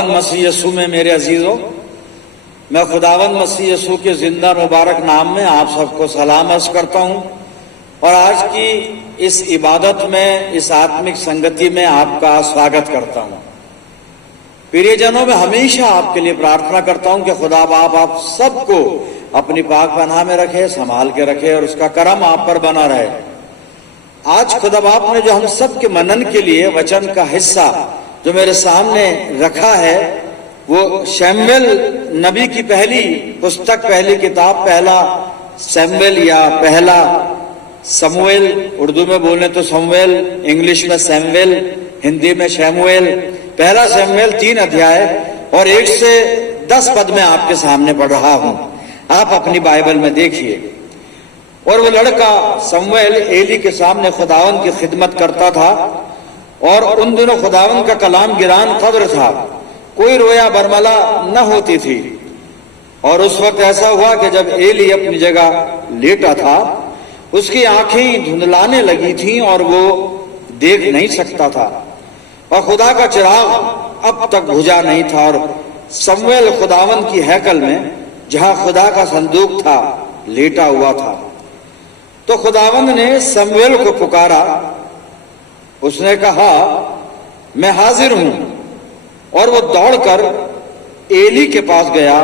खुदावंद मसीह यीशु में मेरे अजीजों, मैं खुदावंद मसीह यीशु के जिंदा मुबारक नाम में आप सबको सलाम अर्ज करता हूं और आज की इस इबादत में, इस आत्मिक संगति में आपका स्वागत करता हूं। प्रियजनों, मैं हमेशा आपके लिए प्रार्थना करता हूं कि खुदा बाप आप सबको अपनी पाक पनाह में रखे, संभाल के रखे और उसका करम आप पर बना रहे। आज खुदा बाप ने जो हम सबके मनन के लिए वचन का हिस्सा जो मेरे सामने रखा है, वो शमूएल नबी की पहली पुस्तक, पहली किताब, पहला शमूएल या पहला समूएल, उर्दू में बोले तो समूएल, इंग्लिश में सैमुएल, हिंदी में शमूएल। पहला शमूएल 3 अध्याय और 1 से 10 पद में आपके सामने पढ़ रहा हूं। आप अपनी बाइबल में देखिए। और वो लड़का शमूएल एली के सामने खुदावन की खिदमत करता था और उन दिनों खुदावन का कलाम गिरान कब्र था, कोई रोया बरमला न होती थी। और उस वक्त ऐसा हुआ कि जब एली अपनी जगह लेटा था, उसकी आंखें धुंधलाने लगी थीं और वो देख नहीं सकता था और खुदा का चिराग अब तक बुझा नहीं था। और शमूएल खुदावन की हैकल में, जहां खुदा का संदूक था, लेटा हुआ था। तो खुदावंद ने शमूएल को पुकारा। उसने कहा, मैं हाजिर हूं। और वो दौड़कर एली के पास गया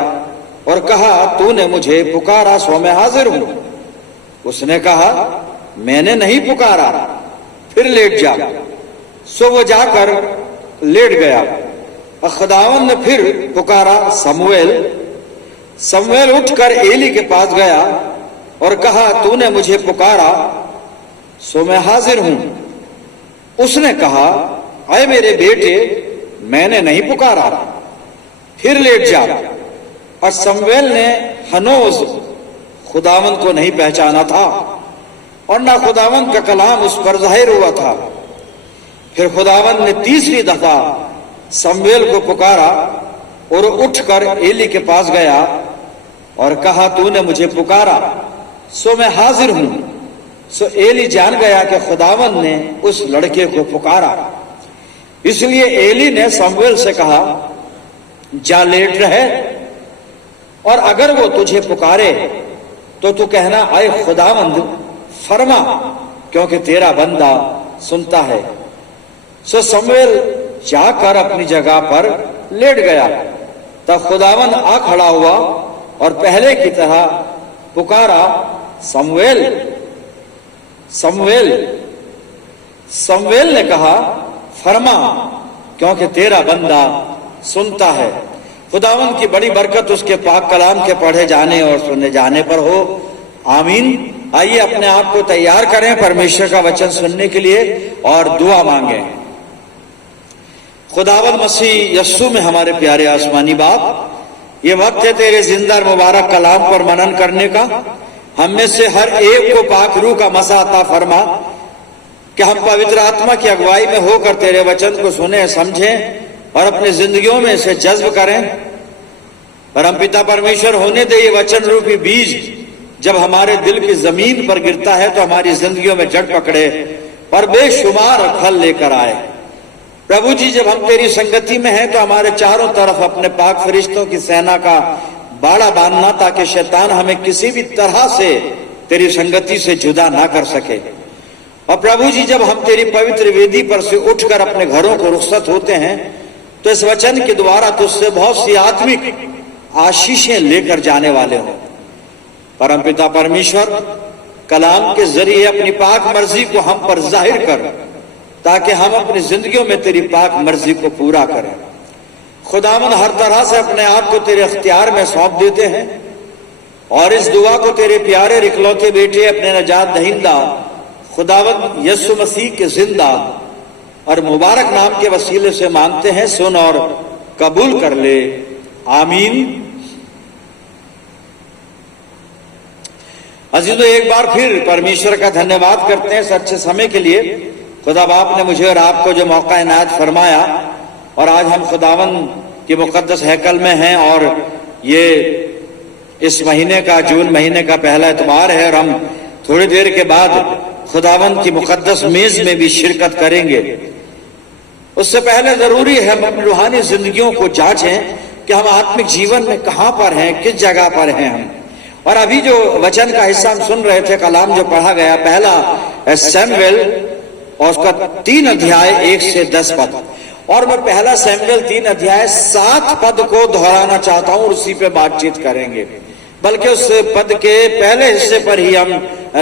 और कहा, तूने मुझे पुकारा सो मैं हाजिर हूं। उसने कहा, मैंने नहीं पुकारा, फिर लेट जा। सो वो जाकर लेट गया और खुदावंद ने फिर पुकारा, शमूएल। शमूएल उठकर एली के पास गया और कहा, तूने मुझे पुकारा सो मैं हाजिर हूं। उसने कहा, अय मेरे बेटे, मैंने नहीं पुकारा, फिर लेट जा। और शमूएल ने हनोज खुदावंद को नहीं पहचाना था और ना खुदावंद का कलाम उस पर जाहिर हुआ था। फिर खुदावंद ने तीसरी दफा शमूएल को पुकारा और उठकर एली के पास गया और कहा, तूने मुझे पुकारा सो मैं हाजिर हूं। सो एली जान गया कि खुदावंद ने उस लड़के को पुकारा। इसलिए एली ने शमूएल से कहा, जा लेट रहे और अगर वो तुझे पुकारे तो तू कहना, आए खुदावंद फरमा, क्योंकि तेरा बंदा सुनता है। सो शमूएल जाकर अपनी जगह पर लेट गया। तब खुदावंद आ खड़ा हुआ और पहले की तरह पुकारा, शमूएल, शमूएल। शमूएल ने कहा, फरमा, क्योंकि तेरा बंदा सुनता है। खुदावंद की बड़ी बरकत उसके पाक कलाम के पढ़े जाने और सुने जाने पर हो। आमीन। आइए अपने आप को तैयार करें परमेश्वर का वचन सुनने के लिए और दुआ मांगे। खुदावंद मसीह यीशु में हमारे प्यारे आसमानी बाप, ये वक्त है तेरे जिंदा मुबारक कलाम पर मनन करने का। हम में से हर एक को पाक रूह का मसा अता फरमा कि हम पवित्र आत्मा की अगुवाई में होकर तेरे वचन को सुने, समझें और अपनी जिंदगियों में इसे जज्ब करें। परमपिता परमेश्वर, होने दे ये वचन रूपी बीज जब हमारे दिल की जमीन पर गिरता है तो हमारी जिंदगियों में जड़ पकड़े और बेशुमार फल लेकर आए। प्रभु जी, जब हम तेरी संगति में हैं तो हमारे चारों तरफ अपने पाक फरिश्तों की सेना का बाड़ा बांधना, ताकि शैतान हमें किसी भी तरह से तेरी संगति से जुदा ना कर सके। और प्रभु जी, जब हम तेरी पवित्र वेदी पर से उठकर अपने घरों को रुखसत होते हैं तो इस वचन के द्वारा तुझसे बहुत सी आत्मिक आशीषें लेकर जाने वाले हो। परमपिता परमेश्वर, कलाम के जरिए अपनी पाक मर्जी को हम पर जाहिर कर, ताकि हम अपनी जिंदगियों में तेरी पाक मर्जी को पूरा करें। खुदावंद, हर तरह से अपने आप को तेरे अख्तियार में सौंप देते हैं और इस दुआ को तेरे प्यारे इकलौते बेटे, अपने नजात दहिंदा खुदावंद यीशु मसीह के जिंदा और मुबारक नाम के वसीले से मांगते हैं। सुन और कबूल कर ले। आमीन। अजीजों, एक बार फिर परमेश्वर का धन्यवाद करते हैं इस अच्छे समय के लिए। खुदा बाप ने मुझे और आपको जो मौका इनायत फरमाया और आज हम खुदावंद के मुकद्दस हैकल में हैं और ये इस महीने का, जून महीने का पहला इतवार है और हम थोड़ी देर के बाद खुदावंद की मुकद्दस मेज में भी शिरकत करेंगे। उससे पहले जरूरी है हम अपनी रूहानी जिंदगियों को जांचें कि हम आत्मिक जीवन में कहां पर हैं, किस जगह पर हैं हम। और अभी जो वचन का हिस्सा हम सुन रहे थे, कलाम जो पढ़ा गया, पहला सैमुएल और उसका 3 अध्याय 1 से 10 पद, और मैं पहला सैमुएल 3 अध्याय 7 पद को दोहराना चाहता हूं और उसी पे बातचीत करेंगे। बल्कि उस पद के पहले हिस्से पर ही हम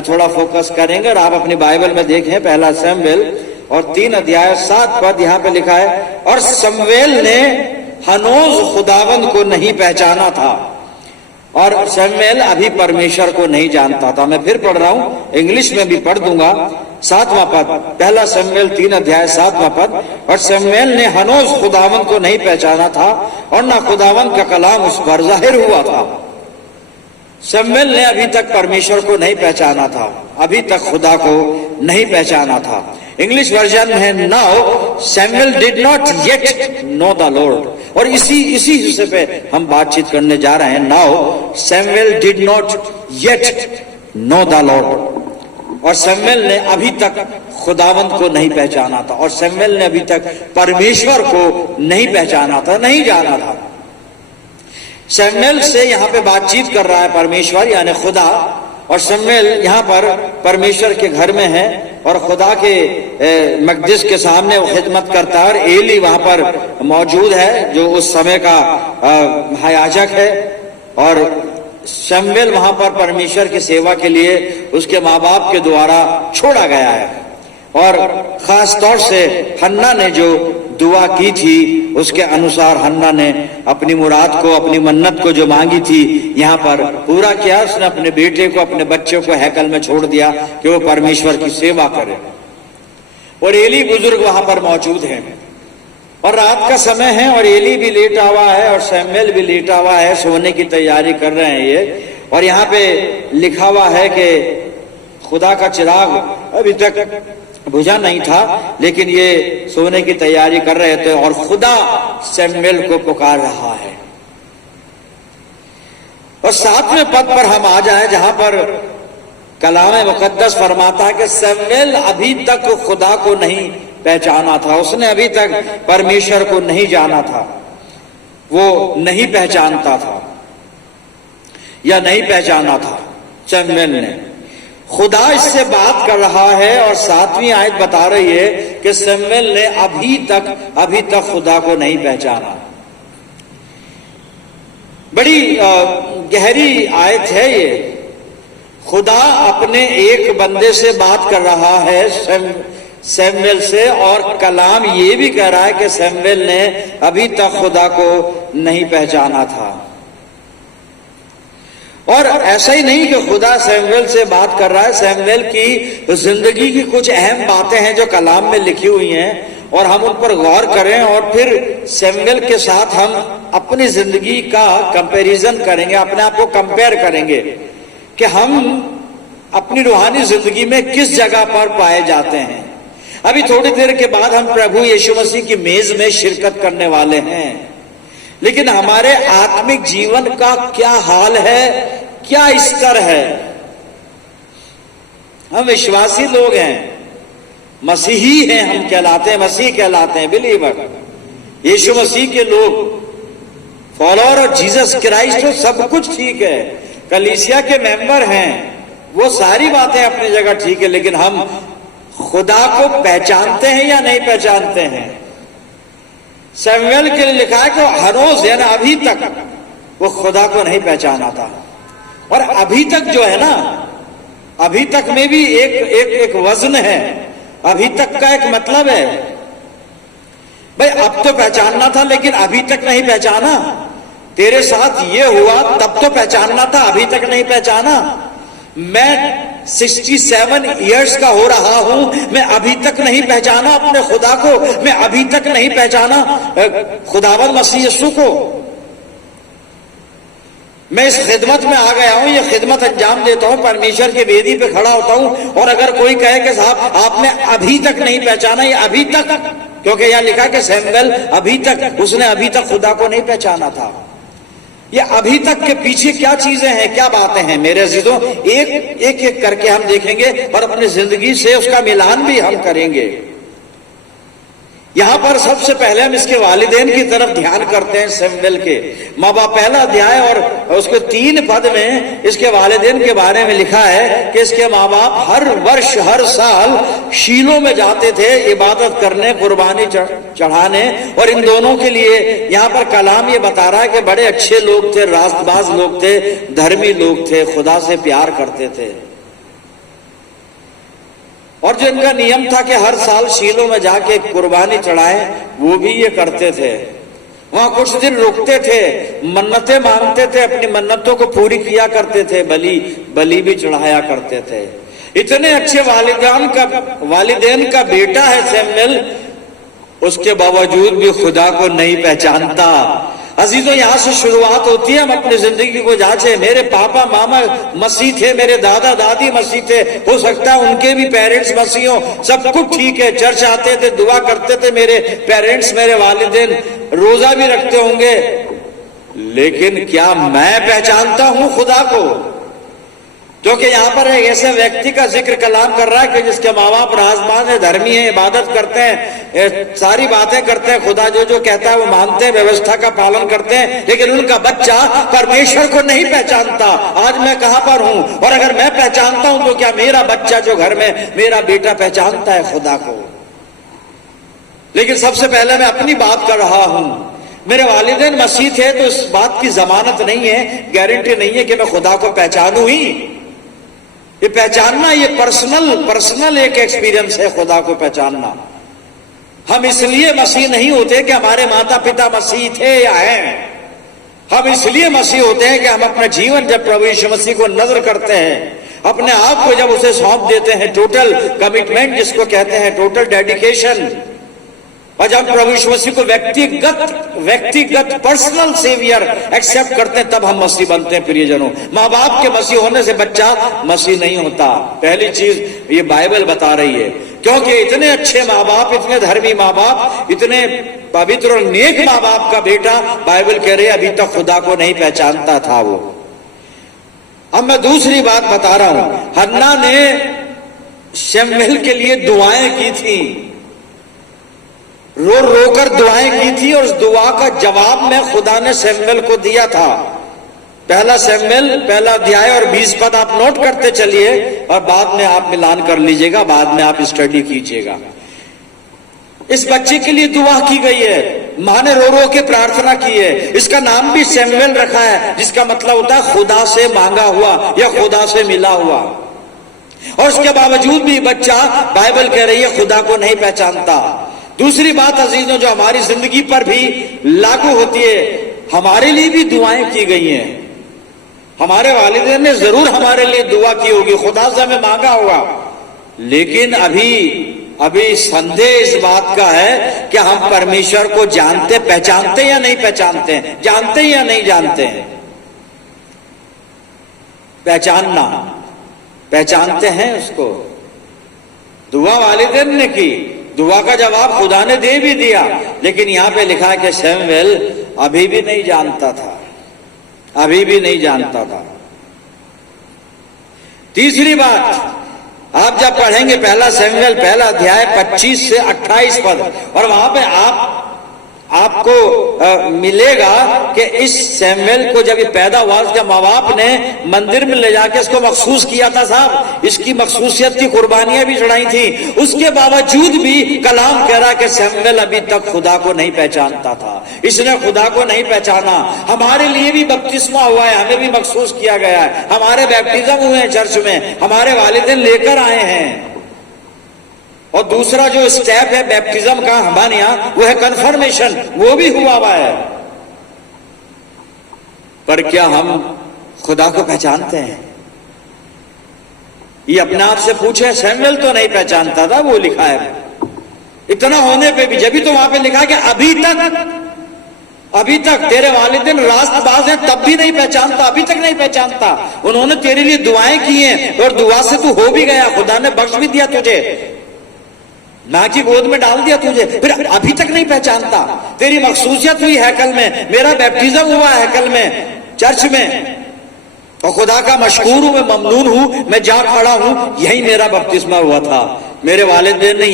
थोड़ा फोकस करेंगे। और आप अपनी बाइबल में देखें, पहला सैमुएल और 3 अध्याय 7 पद, यहां पे लिखा है, और शमूएल ने हनोज खुदावंद को नहीं पहचाना था, और शमूएल अभी परमेश्वर को नहीं जानता था। मैं फिर पढ़ रहा हूं, इंग्लिश में भी पढ़ दूंगा। 7वां पद, पहला शमूएल 3 अध्याय 7वां पद, और शमूएल ने हनोज खुदावंद को नहीं पहचाना था और ना खुदावंद का कलाम उस पर जाहिर हुआ था। शमूएल ने अभी तक परमेश्वर को नहीं पहचाना था, अभी तक खुदा को नहीं पहचाना था। इंग्लिश वर्जन है, नाउ शमूएल did not yet know the Lord, और इसी हिस्से पे हम बातचीत करने जा रहे हैं। नाउ शमूएल did not yet know the Lord, और शमूएल ने अभी तक खुदावंद को नहीं पहचाना था, और शमूएल ने अभी तक परमेश्वर को नहीं पहचाना था, नहीं जाना था। शमूएल से यहाँ पे बातचीत कर रहा है परमेश्वर यानी खुदा, और शमूएल यहाँ पर परमेश्वर के घर में है और खुदा के मकदस के सामने वो खिदमत करता है। और एली वहां पर मौजूद है जो उस समय का महायाजक है, और शमूएल वहां पर परमेश्वर की सेवा के लिए उसके माँ बाप के द्वारा छोड़ा गया है। और खास तौर से हन्ना ने जो दुआ की थी उसके अनुसार हन्ना ने अपनी मुराद को, अपनी मन्नत को जो मांगी थी यहाँ पर पूरा किया। उसने अपने बेटे को, अपने बच्चों को हैकल में छोड़ दिया कि वो परमेश्वर की सेवा करे। और एली बुजुर्ग वहां पर मौजूद है, और रात का समय है, और एली भी लेटा हुआ है और शमूएल भी लेटा हुआ है, सोने की तैयारी कर रहे हैं ये। और यहाँ पे लिखा हुआ है कि खुदा का चिराग अभी तक बुझा नहीं था, लेकिन ये सोने की तैयारी कर रहे थे, और खुदा शमूएल को पुकार रहा है। और 7वें पद पर हम आ जाए, जहां पर कलाम मुकद्दस फरमाता है कि शमूएल अभी तक खुदा को नहीं पहचाना था, उसने अभी तक परमेश्वर को नहीं जाना था, वो नहीं पहचानता था या नहीं पहचाना था। शमूएल ने, खुदा इससे बात कर रहा है, और 7वीं आयत बता रही है कि शमूएल ने अभी तक खुदा को नहीं पहचाना। बड़ी गहरी आयत है ये। खुदा अपने एक बंदे से बात कर रहा है शमूएल से, और कलाम ये भी कह रहा है कि शमूएल ने अभी तक खुदा को नहीं पहचाना था। और ऐसा ही नहीं कि खुदा शमूएल से बात कर रहा है, शमूएल की जिंदगी की कुछ अहम बातें हैं जो कलाम में लिखी हुई हैं, और हम उन पर गौर करें, और फिर शमूएल के साथ हम अपनी जिंदगी का कंपैरिजन करेंगे, अपने आप को कंपेयर करेंगे कि हम अपनी रूहानी जिंदगी में किस जगह पर पाए जाते हैं। अभी थोड़ी देर के बाद हम प्रभु यीशु मसीह की मेज में शिरकत करने वाले हैं, लेकिन हमारे आत्मिक जीवन का क्या हाल है, क्या स्तर है। हम विश्वासी लोग हैं, मसीही हैं, हम कहलाते हैं, मसीह कहलाते हैं, बिलीवर, यीशु मसीह के लोग, फॉलोअर ऑफ जीसस क्राइस्ट, तो सब कुछ ठीक है, कलीसिया के मेंबर हैं, वो सारी बातें अपनी जगह ठीक है, लेकिन हम खुदा को पहचानते हैं या नहीं पहचानते हैं। शमूएल के लिए लिखा है कि हनोज यानी अभी तक वो खुदा को नहीं पहचाना था। और अभी तक जो है ना, अभी तक में भी एक वजन है, अभी तक का एक मतलब है। भाई अब तो पहचानना था, लेकिन अभी तक नहीं पहचाना। तेरे साथ ये हुआ तब तो पहचानना था, अभी तक नहीं पहचाना। मैं 67 इयर्स का हो रहा हूं, मैं अभी तक नहीं पहचाना अपने खुदा को, मैं अभी तक नहीं पहचाना खुदावंद मसीह यीशु को। मैं इस खिदमत में आ गया हूं, ये खिदमत अंजाम देता हूं, परमेश्वर की वेदी पे खड़ा होता हूं, और अगर कोई कहे कि साहब आपने अभी तक नहीं पहचाना, ये अभी तक, क्योंकि यहां लिखा कि शमूएल अभी तक, उसने अभी तक खुदा को नहीं पहचाना था। ये अभी तक के पीछे क्या चीजें हैं, क्या बातें हैं मेरे अजीजों, एक करके हम देखेंगे और अपनी जिंदगी से उसका मिलान भी हम करेंगे। यहां पर सबसे पहले हम इसके वालिदैन की तरफ ध्यान करते हैं। सैमुएल के माँ बाप, पहला अध्याय और उसके 3 पद में इसके वालिदैन के बारे में लिखा है कि इसके माँ बाप हर वर्ष हर साल शीलो में जाते थे इबादत करने, कुर्बानी चढ़ाने। और इन दोनों के लिए यहाँ पर कलाम ये बता रहा है कि बड़े अच्छे लोग थे, रास्तबाज लोग थे, धर्मी लोग थे, खुदा से प्यार करते थे। और जो इनका नियम था कि हर साल शीलो में जाके कुर्बानी चढ़ाएं, वो भी ये करते थे। वहां कुछ दिन रुकते थे, मन्नतें मांगते थे, अपनी मन्नतों को पूरी किया करते थे, बलि भी चढ़ाया करते थे। इतने अच्छे वालिदैन का बेटा है सैमुएल, उसके बावजूद भी खुदा को नहीं पहचानता। अजीजों, यहां से शुरुआत होती है। हम अपनी जिंदगी को जांचे। मेरे पापा मामा मसीह थे, मेरे दादा दादी मसीह थे, हो सकता है उनके भी पेरेंट्स मसीह हो, सब कुछ ठीक है, चर्च आते थे, दुआ करते थे मेरे पेरेंट्स, मेरे वालिदैन, रोजा भी रखते होंगे, लेकिन क्या मैं पहचानता हूं खुदा को? क्योंकि यहाँ पर एक ऐसे व्यक्ति का जिक्र कलाम कर रहा है कि जिसके माँ बाप राजबाज है, धर्मी है, इबादत करते हैं, सारी बातें करते हैं, खुदा जो जो कहता है वो मानते हैं, व्यवस्था का पालन करते हैं, लेकिन उनका बच्चा परमेश्वर को नहीं पहचानता। आज मैं कहां पर हूं? और अगर मैं पहचानता हूं तो क्या मेरा बच्चा जो घर में, मेरा बेटा पहचानता है खुदा को? लेकिन सबसे पहले मैं अपनी बात कर रहा हूं। मेरे वालिदैन मसीह थे तो इस बात की जमानत नहीं है, गारंटी नहीं है कि मैं खुदा को पहचानूं ही। ये पहचानना, ये पर्सनल एक एक्सपीरियंस है खुदा को पहचानना। हम इसलिए मसीह नहीं होते कि हमारे माता पिता मसीह थे या हैं। हम इसलिए मसीह होते हैं कि हम अपना जीवन जब प्रभु यीशु मसीह को नजर करते हैं, अपने आप को जब उसे सौंप देते हैं, टोटल कमिटमेंट जिसको कहते हैं, टोटल डेडिकेशन, और जब प्रभु यीशु मसीह को व्यक्तिगत पर्सनल सेवियर एक्सेप्ट करते हैं, तब हम मसीह बनते हैं। प्रियजनों, माँ बाप के मसीह होने से बच्चा मसीह नहीं होता। पहली चीज ये बाइबल बता रही है, क्योंकि इतने अच्छे माँ बाप, इतने धर्मी माँ बाप, इतने पवित्र और नेक माँ बाप का बेटा, बाइबल कह रही है अभी तक खुदा को नहीं पहचानता था वो। अब मैं दूसरी बात बता रहा हूं। हन्ना ने शमूएल के लिए दुआएं की थी, रो रो कर दुआएं की थी, और उस दुआ का जवाब में खुदा ने शमूएल को दिया था। पहला शमूएल पहला अध्याय और 20 पद आप नोट करते चलिए, और बाद में आप मिलान कर लीजिएगा, बाद में आप स्टडी कीजिएगा। इस बच्चे के लिए दुआ की गई है, मां ने रो रो के प्रार्थना की है। इसका नाम भी शमूएल रखा है, जिसका मतलब होता है खुदा से मांगा हुआ या खुदा से मिला हुआ। और उसके बावजूद भी बच्चा, बाइबल कह रही है, खुदा को नहीं पहचानता। दूसरी बात अजीजों, जो हमारी जिंदगी पर भी लागू होती है, हमारे लिए भी दुआएं की गई हैं। हमारे वालिदैन ने जरूर हमारे लिए दुआ की होगी, खुदा से हमें मांगा होगा, लेकिन अभी संदेह इस बात का है कि हम परमेश्वर को जानते, पहचानते या नहीं पहचानते हैं, जानते या नहीं जानते हैं। पहचानते हैं उसको। दुआ वालिदैन ने की, दुआ का जवाब खुदा ने दे भी दिया, लेकिन यहां पे लिखा है कि शमूएल अभी भी नहीं जानता था, अभी भी नहीं जानता था। तीसरी बात, आप जब पढ़ेंगे पहला शमूएल पहला अध्याय 25 से 28 पद, और वहां पे आपको मिलेगा कि इस शमूएल को जब ये पैदा हुआ, उसके माँ बाप ने मंदिर में ले जाके इसको मखसूस किया था। साहब, इसकी मखसूसियत की कुर्बानियां भी चढ़ाई थी। उसके बावजूद भी कलाम कह रहा कि शमूएल अभी तक खुदा को नहीं पहचानता था, इसने खुदा को नहीं पहचाना। हमारे लिए भी बपतिस्मा हुआ है, हमें भी मखसूस किया गया है, हमारे बैप्टिज्म हुए हैं चर्च में, हमारे वालिदैन लेकर आए हैं। और दूसरा जो स्टेप है बैप्टिज्म का हमारे यहां, वो है कन्फर्मेशन, वो भी हुआ है। पर क्या हम खुदा को पहचानते हैं? ये अपने आप से पूछे। शमूएल तो नहीं पहचानता था, वो लिखा है। इतना होने पे भी, जब भी तो वहां पे लिखा है कि अभी तक तेरे वालिदैन रास्तबाज हैं, तब भी नहीं पहचानता, अभी तक नहीं पहचानता। उन्होंने तेरे लिए दुआएं की हैं, और दुआ से तू हो भी गया, खुदा ने बख्श भी दिया तुझे, मां की गोद में डाल दिया तुझे, फिर अभी तक नहीं पहचानता। तेरी मखसूसियत हुई हैकल में, मेरा बैप्टिज्म हुआ हैकल में, चर्च में, और खुदा का मशकूर हूं, मैं ममनून हूं, मैं जा खड़ा हूं, यही मेरा बपतिस्मा हुआ था। मेरे वालिदैन ने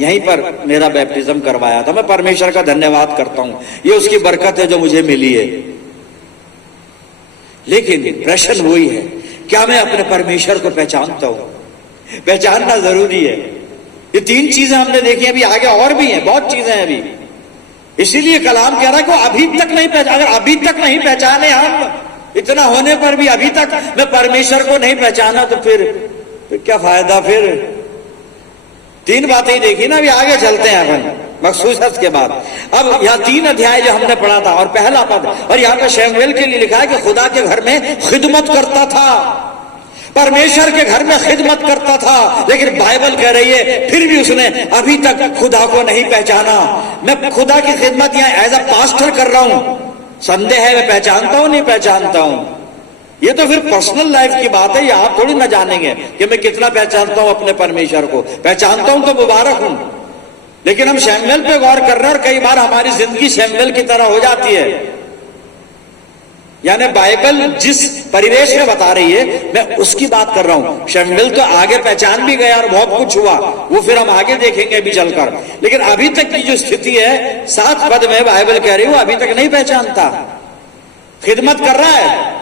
यहीं पर मेरा बैप्टिज्म करवाया था। मैं परमेश्वर का धन्यवाद करता हूं, ये उसकी बरकत है जो मुझे मिली है। लेकिन प्रश्न वही है, क्या मैं अपने परमेश्वर को पहचानता हूं? पहचानना जरूरी है। ये 3 चीजें हमने देखी, अभी आगे और भी हैं, बहुत चीजें हैं अभी। इसीलिए कलाम कह रहा है कि अभी तक नहीं पहचान, अगर अभी तक नहीं पहचाने हम, इतना होने पर भी अभी तक मैं परमेश्वर को नहीं पहचाना, तो फिर क्या फायदा? फिर 3 बातें देखी ना, अभी आगे चलते हैं अपन मखसूसत के बाद। अब यहाँ 3 अध्याय जो हमने पढ़ा था और पहला पद, और यहाँ पे शमूएल के लिए लिखा है कि खुदा के घर में खिदमत करता था, परमेश्वर के घर में खिदमत करता था। लेकिन बाइबल कह रही है फिर भी उसने अभी तक खुदा को नहीं पहचाना। मैं खुदा की खिदमत यहाँ एज अ पास्टर कर रहा हूं, संदेह है मैं पहचानता हूं नहीं पहचानता हूं। ये तो फिर पर्सनल लाइफ की बात है, ये आप थोड़ी ना जानेंगे कि मैं कितना पहचानता हूं अपने परमेश्वर को। पहचानता हूं तो मुबारक हूं, लेकिन हम शमूएल पे गौर कर रहे हैं और कई बार हमारी जिंदगी शमूएल की तरह हो जाती है। यानी बाइबल जिस परिवेश में बता रही है मैं उसकी बात कर रहा हूं। शमूएल तो आगे पहचान भी गया और बहुत कुछ हुआ, वो फिर हम आगे देखेंगे अभी चलकर। लेकिन अभी तक की जो स्थिति है 7 पद में बाइबल कह रही हूं अभी तक नहीं पहचानता। खिदमत कर रहा है,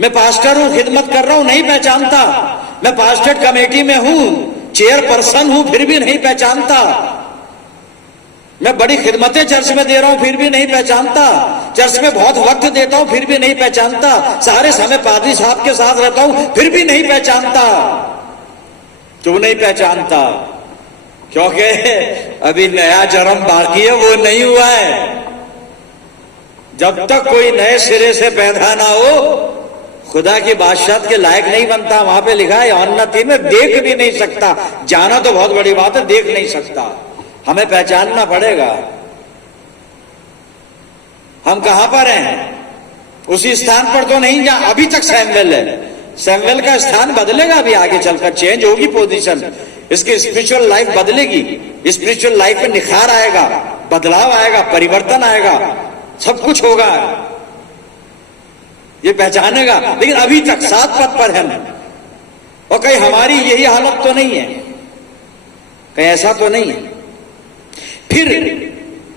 मैं पास्टर हूं, खिदमत कर रहा हूं, नहीं पहचानता। मैं पास्टर कमेटी में हूं, चेयरपर्सन हूं, फिर भी नहीं पहचानता। मैं बड़ी खिदमतें चर्च में दे रहा हूं, फिर भी नहीं पहचानता। चर्च में बहुत वक्त देता हूं, फिर भी नहीं पहचानता। सारे समय पादरी साहब के साथ रहता हूं, फिर भी नहीं पहचानता। क्यों नहीं पहचानता? क्योंकि अभी नया जन्म बाकी है, वो नहीं हुआ है। जब तक कोई नए सिरे से पैदा ना हो खुदा की बादशाहत के लायक नहीं बनता। वहां पे लिखा है यूहन्ना 3 में, देख भी नहीं सकता। जाना तो बहुत बड़ी बात है, देख नहीं सकता। हमें पहचानना पड़ेगा हम कहां पर हैं। उसी स्थान पर तो नहीं जहां अभी तक शमूएल है। शमूएल का स्थान बदलेगा अभी आगे चलकर, चेंज होगी पोजीशन, इसकी स्पिरिचुअल लाइफ बदलेगी। स्पिरिचुअल लाइफ में निखार आएगा, बदलाव आएगा, परिवर्तन आएगा, सब कुछ होगा, ये पहचानेगा। लेकिन अभी तक 7 पद पर है और कहीं हमारी यही हालत तो नहीं है, कहीं ऐसा तो नहीं है। फिर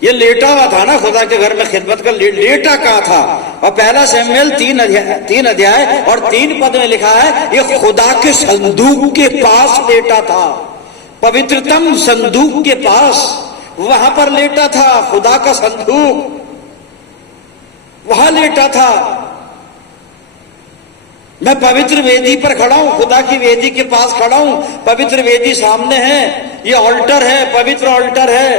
ये लेटा हुआ था ना खुदा के घर में खिदमत कर, लेटा कहां था? और पहला शमूएल 3 अध्याय और 3 पद में लिखा है ये खुदा के संदूक के पास लेटा था, पवित्रतम संदूक के पास, वहां पर लेटा था। खुदा का संदूक वहां लेटा था। मैं पवित्र वेदी पर खड़ा हूं, खुदा की वेदी के पास खड़ा हूं, पवित्र वेदी सामने है, ये ऑल्टर है, पवित्र ऑल्टर है,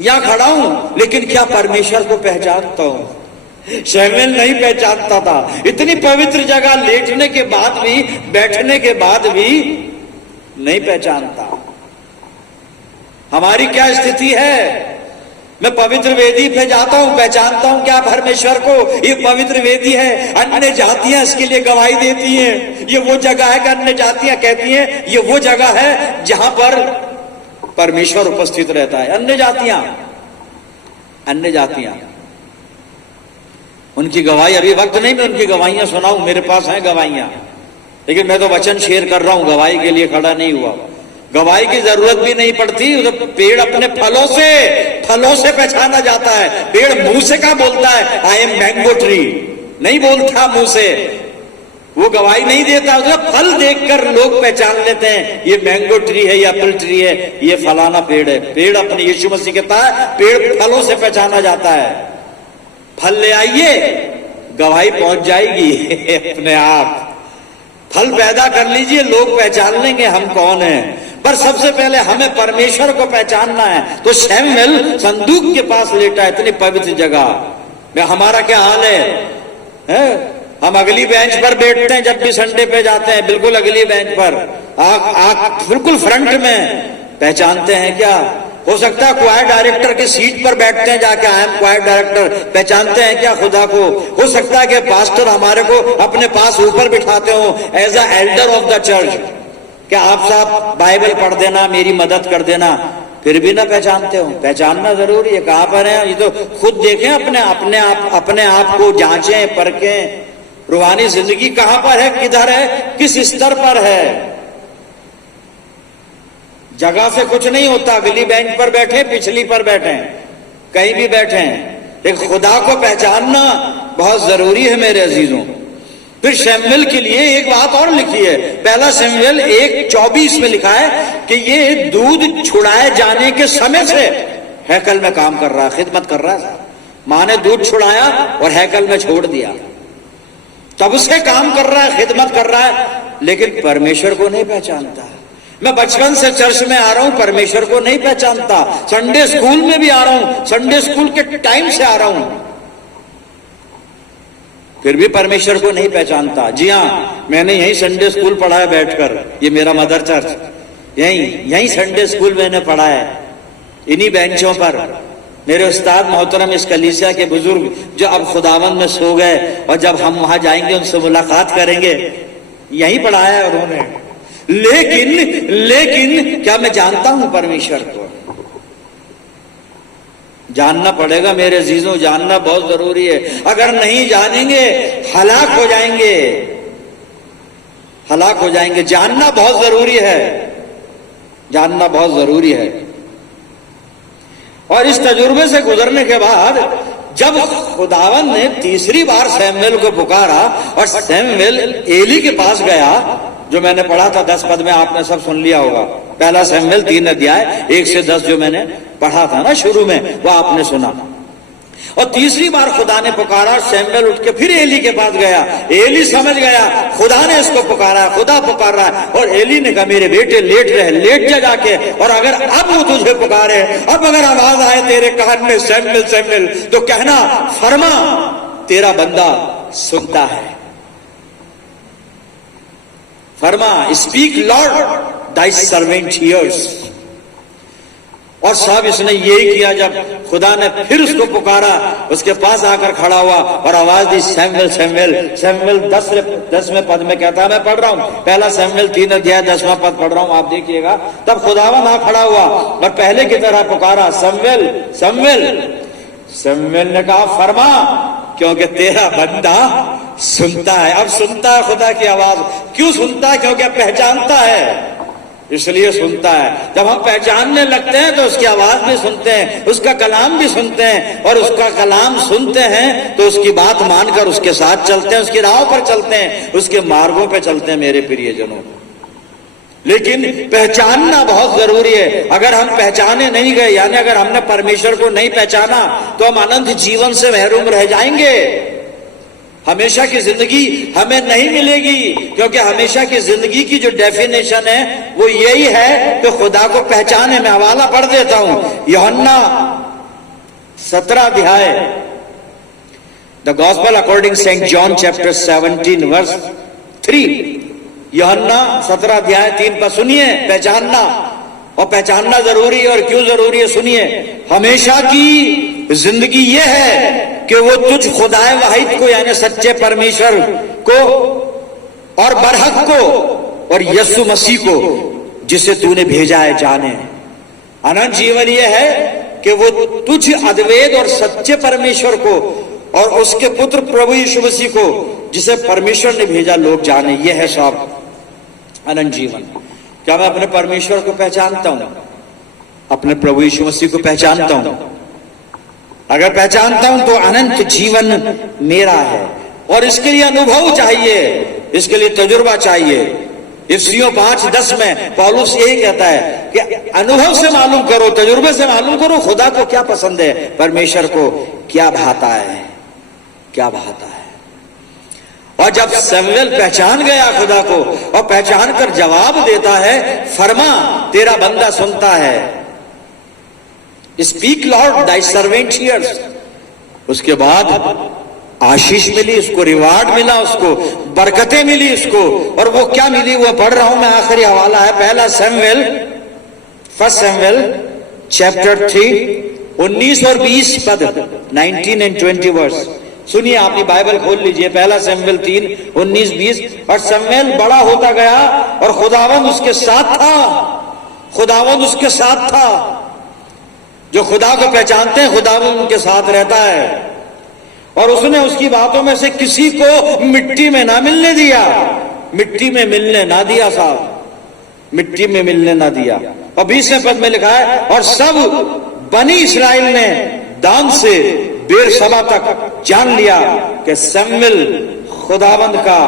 यहां खड़ा हूं। लेकिन क्या परमेश्वर को पहचानता हूं? शमूएल नहीं पहचानता था। इतनी पवित्र जगह लेटने के बाद भी, बैठने के बाद भी नहीं पहचानता। हमारी क्या स्थिति है? मैं पवित्र वेदी पे जाता हूं, पहचानता हूं क्या परमेश्वर को? ये पवित्र वेदी है, अन्य जातियां इसके लिए गवाही देती हैं। ये वो जगह है कि अन्य जातियां कहती हैं ये वो जगह है जहां पर परमेश्वर उपस्थित रहता है। अन्य जातियां उनकी गवाही, अभी वक्त नहीं मैं उनकी गवाहियां सुनाऊं, मेरे पास हैं गवाहियां, लेकिन मैं तो वचन शेयर कर रहा हूं, गवाही के लिए खड़ा नहीं हुआ। गवाही की जरूरत भी नहीं पड़ती, तो पेड़ अपने फलों से पहचाना जाता है। पेड़ मुंह से क्या बोलता है आई एम मैंगो ट्री, नहीं बोलता मुंह से, वो गवाही नहीं देता, उसका फल देखकर लोग पहचान लेते हैं ये मैंगो ट्री है, ये एप्पल ट्री है, ये फलाना पेड़ है। पेड़ अपने यीशु मसीह कहता है पेड़ फलों से पहचाना जाता है। फल ले आइए, गवाही पहुंच जाएगी अपने आप। फल पैदा कर लीजिए, लोग पहचान लेंगे हम कौन हैं। पर सबसे पहले हमें परमेश्वर को पहचानना है। तो शमूएल संदूक के पास लेटा है, इतनी पवित्र जगह। हमारा क्या हाल है? हम अगली बेंच पर बैठते हैं जब भी संडे पे जाते हैं, बिल्कुल अगली बेंच पर, बिल्कुल फ्रंट में। पहचानते हैं क्या? हो सकता है क्वायर डायरेक्टर के सीट पर बैठते हैं जाके, आई एम क्वायर डायरेक्टर। पहचानते हैं क्या खुदा को? हो सकता है कि पास्टर हमारे को अपने पास ऊपर बिठाते हो as a elder of the church, क्या आप साहब बाइबल पढ़ देना, मेरी मदद कर देना, फिर भी ना पहचानते हो। पहचानना जरूरी है। कहां पर है ये तो खुद देखें, अपने आप को जांचें, परखें। रूहानी जिंदगी कहां पर है, किधर है, किस स्तर पर है? जगह से कुछ नहीं होता, अगली बेंच पर बैठे, पिछली पर बैठे, कहीं भी बैठे, लेकिन खुदा को पहचानना बहुत जरूरी है मेरे अजीजों। फिर शमूएल के लिए एक बात और लिखी है, पहला शमूएल 1:24 में लिखा है कि ये दूध छुड़ाए जाने के समय से हैकल में काम कर रहा है, खिदमत कर रहा है। मां ने दूध छुड़ाया और हैकल में छोड़ दिया, तब से काम कर रहा है, खिदमत कर रहा है, लेकिन परमेश्वर को नहीं पहचानता। मैं बचपन से चर्च में आ रहा हूं, परमेश्वर को नहीं पहचानता। संडे स्कूल में भी आ रहा हूं, संडे स्कूल के टाइम से आ रहा हूं, फिर भी परमेश्वर को नहीं पहचानता। जी हाँ, मैंने यही संडे स्कूल पढ़ा है बैठकर, ये मेरा मदर चर्च, यही संडे स्कूल मैंने पढ़ा है, इन्हीं बेंचों पर। मेरे उस्ताद मोहतरम इस कलीसिया के बुजुर्ग जो अब खुदावंद में सो गए, और जब हम वहां जाएंगे उनसे मुलाकात करेंगे, यही पढ़ाया है उन्होंने। लेकिन क्या मैं जानता हूं परमेश्वर को? जानना पड़ेगा मेरे अजीजों, जानना बहुत जरूरी है। अगर नहीं जानेंगे हलाक हो जाएंगे, हलाक हो जाएंगे। जानना बहुत जरूरी है, जानना बहुत जरूरी है। और इस तजुर्बे से गुजरने के बाद जब खुदावन ने तीसरी बार शमूएल को पुकारा और शमूएल एली के पास गया, जो मैंने पढ़ा था 10 पद में, आपने सब सुन लिया होगा। पहला शमूएल 3 अध्याय 1 से 10 जो मैंने पढ़ा था ना शुरू में, वो आपने सुना। और तीसरी बार खुदा ने पुकारा, शमूएल उठ के फिर एली के पास गया। एली समझ गया खुदा ने इसको पुकारा, खुदा पुकार रहा है। और एली ने कहा मेरे बेटे लेट रहे, लेट जा जाके, और अगर अब वो तुझे पुकारे, अब अगर आवाज आए तेरे कान में शमूएल शमूएल, तो कहना फरमा तेरा बंदा सुनता है। फरमा स्पीक लॉर्ड दाई सर्वेंट हियर्स। और साहब इसने यही किया। जब खुदा ने फिर उसको पुकारा, उसके पास आकर खड़ा हुआ और आवाज दी शमूएल शमूएल। शमूएल 10वें पद में कहता है, मैं पढ़ रहा हूं, पहला शमूएल 3 अध्याय 10वां पद पढ़ रहा हूं, आप देखिएगा। तब खुदावन वहां खड़ा हुआ और पहले की तरह पुकारा शमूएल शमूएल। शमूएल ने कहा फरमा, क्योंकि तेरा बंदा सुनता है। अब सुनता है खुदा की आवाज। क्यों सुनता है? क्योंकि पहचानता है, इसलिए सुनता है। जब हम पहचानने लगते हैं तो उसकी आवाज भी सुनते हैं, उसका कलाम भी सुनते हैं, और उसका कलाम सुनते हैं तो उसकी बात मानकर उसके साथ चलते हैं, उसकी राहों पर चलते हैं, उसके मार्गों पर चलते हैं मेरे प्रियजनों। लेकिन पहचानना बहुत जरूरी है। अगर हम पहचाने नहीं गए, यानी अगर हमने परमेश्वर को नहीं पहचाना, तो हम अनंत जीवन से महरूम रह जाएंगे। हमेशा की जिंदगी हमें नहीं मिलेगी, क्योंकि हमेशा की जिंदगी की जो डेफिनेशन है वो यही है कि खुदा को पहचाने। मैं हवाला पढ़ देता हूं, यूहन्ना 17 अध्याय, the gospel according saint John chapter 17 verse 3। Yuhanna 17 अध्याय 3 पर सुनिए। पहचानना, और पहचानना जरूरी है। और क्यों जरूरी है सुनिए। हमेशा की जिंदगी यह है कि वो तुझ खुदाए वाहिद को, यानी सच्चे परमेश्वर को, और बरहक को, और यीशु मसीह को जिसे तूने भेजा है, जाने। अनंत जीवन यह है कि वो तुझ अद्वैत और सच्चे परमेश्वर को और उसके पुत्र प्रभु यीशु मसीह को, जिसे परमेश्वर ने भेजा, लोग जाने। यह है सब अनंत जीवन। क्या मैं अपने परमेश्वर को पहचानता हूं? अपने प्रभु यीशु मसीह को पहचानता हूं? अगर पहचानता हूं तो अनंत जीवन मेरा है। और इसके लिए अनुभव चाहिए, इसके लिए तजुर्बा चाहिए। इफिसियों 5:10 में पौलुस यही कहता है कि अनुभव से मालूम करो, तजुर्बे से मालूम करो खुदा को क्या पसंद है, परमेश्वर को क्या भाता है, क्या भाता है। और जब शमूएल पहचान गया खुदा को और पहचान कर जवाब देता है, फरमा तेरा बंदा सुनता है, स्पीक लॉर्ड दाई सर्वेंट हियर्स। उसके बाद आशीष मिली उसको, रिवार्ड मिला उसको, बरकतें मिली उसको। और वो क्या मिली वो पढ़ रहा हूं मैं, आखिरी हवाला है पहला शमूएल, फर्स्ट शमूएल चैप्टर 3 19 और 20 पद, 19 एंड 20 वर्स। सुनिए, आपकी बाइबल खोल लीजिए, पहला शमूएल 3 19 20। और शमूएल बड़ा होता गया और खुदावंद उसके साथ था, खुदावंद उसके साथ था। जो खुदा को पहचानते हैं खुदावंद उनके साथ रहता है। और उसने उसकी बातों में से किसी को मिट्टी में ना मिलने दिया, मिट्टी में मिलने ना दिया साहब। मिट्टी में मिलने ना दिया। और 20वें पद में लिखा है, और सब बनी इस्राएल ने दान से बेरशबा तक जान लिया कि शमूएल खुदावंद का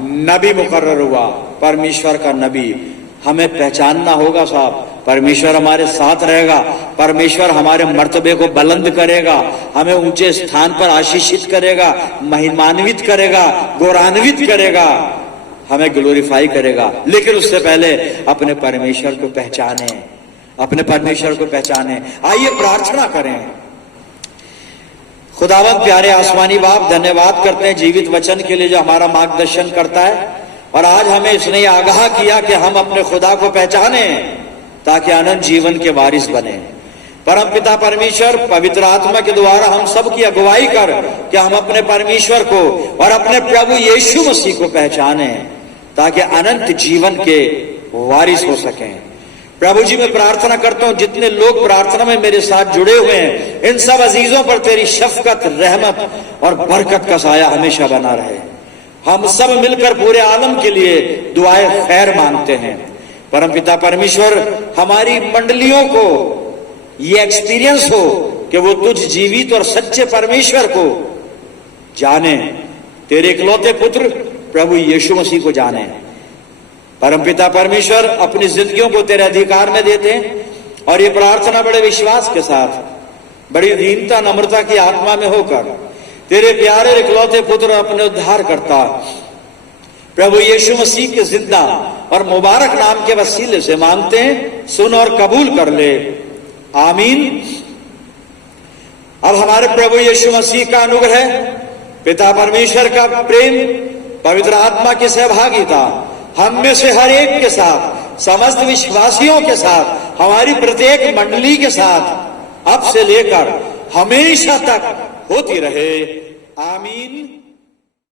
नबी मुकर्रर हुआ, परमेश्वर का नबी। हमें पहचानना होगा साहब, परमेश्वर हमारे साथ रहेगा, परमेश्वर हमारे मर्तबे को बुलंद करेगा, हमें ऊंचे स्थान पर आशीषित करेगा, महिमान्वित करेगा, गौरवान्वित करेगा, हमें ग्लोरीफाई करेगा। लेकिन उससे पहले अपने परमेश्वर को पहचाने, अपने परमेश्वर को पहचाने। आइए प्रार्थना करें। खुदावंद प्यारे आसमानी बाप, धन्यवाद करते हैं जीवित वचन के लिए जो हमारा मार्गदर्शन करता है। और आज हमें इसने आगाह किया कि हम अपने खुदा को पहचाने ताकि अनंत जीवन के वारिस बने। परम पिता परमेश्वर पवित्र आत्मा के द्वारा हम सब की अगुवाई कर कि हम अपने परमेश्वर को और अपने प्रभु यीशु मसीह को पहचाने ताकि अनंत जीवन के वारिस हो सकें। प्रभु जी मैं प्रार्थना करता हूं जितने लोग प्रार्थना में मेरे साथ जुड़े हुए हैं, इन सब अजीजों पर तेरी शफकत, रहमत और बरकत का साया हमेशा बना रहे। हम सब मिलकर पूरे आलम के लिए दुआए खैर मांगते हैं। परमपिता परमेश्वर, हमारी मंडलियों को ये एक्सपीरियंस हो कि वो तुझ जीवित और सच्चे परमेश्वर को जाने, तेरे इकलौते पुत्र प्रभु यीशु मसीह को जाने। परमपिता परमेश्वर, अपनी जिंदगियों को तेरे अधिकार में देते हैं और ये प्रार्थना बड़े विश्वास के साथ, बड़ी दीनता नम्रता की आत्मा में होकर तेरे प्यारे इकलौते पुत्र अपने उद्धार करता प्रभु यीशु मसीह के जिंदा और मुबारक नाम के वसीले से मांगते हैं, सुन और कबूल कर ले, आमीन। अब हमारे प्रभु यीशु मसीह का अनुग्रह, पिता परमेश्वर का प्रेम, पवित्र आत्मा की सहभागिता हम में से हर एक के साथ, समस्त विश्वासियों के साथ, हमारी प्रत्येक मंडली के साथ अब से लेकर हमेशा तक होती रहे, आमीन।